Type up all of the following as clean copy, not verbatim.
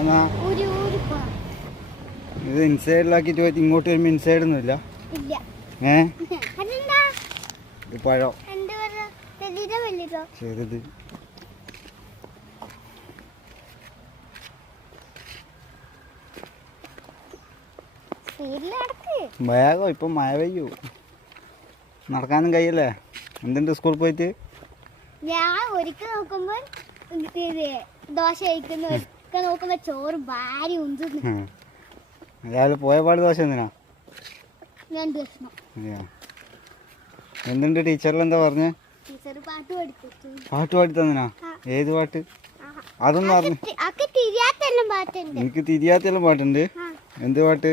എന്നാ ഇത് ഇൻസൈഡിലാക്കിയിട്ട് പോയിട്ട് ഇങ്ങോട്ട് വരുമ്പോൾ ഇൻസൈഡൊന്നുമില്ല. ഇത് പഴം ചെറുത്. വേഗം ഇപ്പം മഴ പെയ്യൂ, നടക്കാനും കഴിയല്ലേ. എന്തുണ്ട് സ്കൂളിൽ പോയിട്ട്? ഞാൻ ഒരിക്കൽ നോക്കുമ്പോൾ ദോശ കഴിക്കുന്നു, ഒരിക്കൽ നോക്കുമ്പോ ചോറ് ഭാരി ഉന്തുന്നു. രാവിലെ പോയ പാട് ദോശ എന്തിനാ? എന്തുണ്ട് ടീച്ചറിൽ എന്താ പറഞ്ഞേ? പാട്ട് പാടി തന്നിനാ? ഏത് പാട്ട്? അതൊന്നും പറഞ്ഞു. എനിക്ക് തിരിയാത്തെല്ലാം പാട്ടുണ്ട്. എന്ത് പാട്ട്?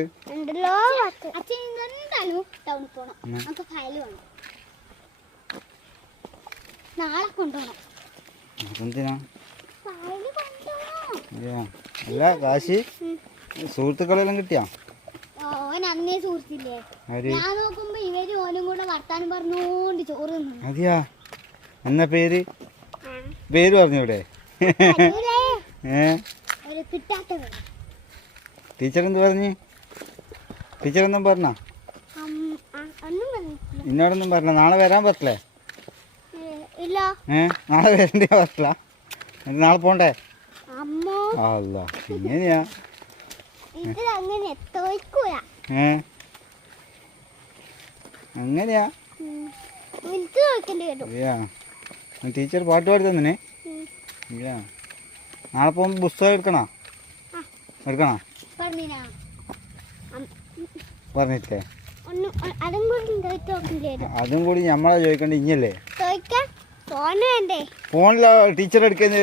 അതെന്തിനാ? അല്ല കാശി സുഹൃത്തുക്കളെല്ലാം കിട്ടിയാ? അതെയാ? എന്നാ പേര് പേര് പറഞ്ഞൂടെ? ടീച്ചർ എന്ത് പറഞ്ഞു? ടീച്ചർ ഒന്നും പറഞ്ഞ? എന്നോടൊന്നും പറഞ്ഞ? നാളെ വരാൻ പറ്റില്ലേ? നാളെ വരേണ്ടി പറ്റില്ല? നാളെ പോണ്ടേ? അല്ല ഇങ്ങനെയാ? അങ്ങനെയാ? ടീച്ചർ പാട്ട് പാടി തന്നെ? നാളെ പോകുമ്പോ പുസ്തകം എടുക്കണോ? പറഞ്ഞിട്ടേ? അതും കൂടി നമ്മളെ ചോദിക്കണ്ട ഇഞ്ഞല്ലേ? ഫോണിലാ ടീച്ചർ എടുക്കുന്ന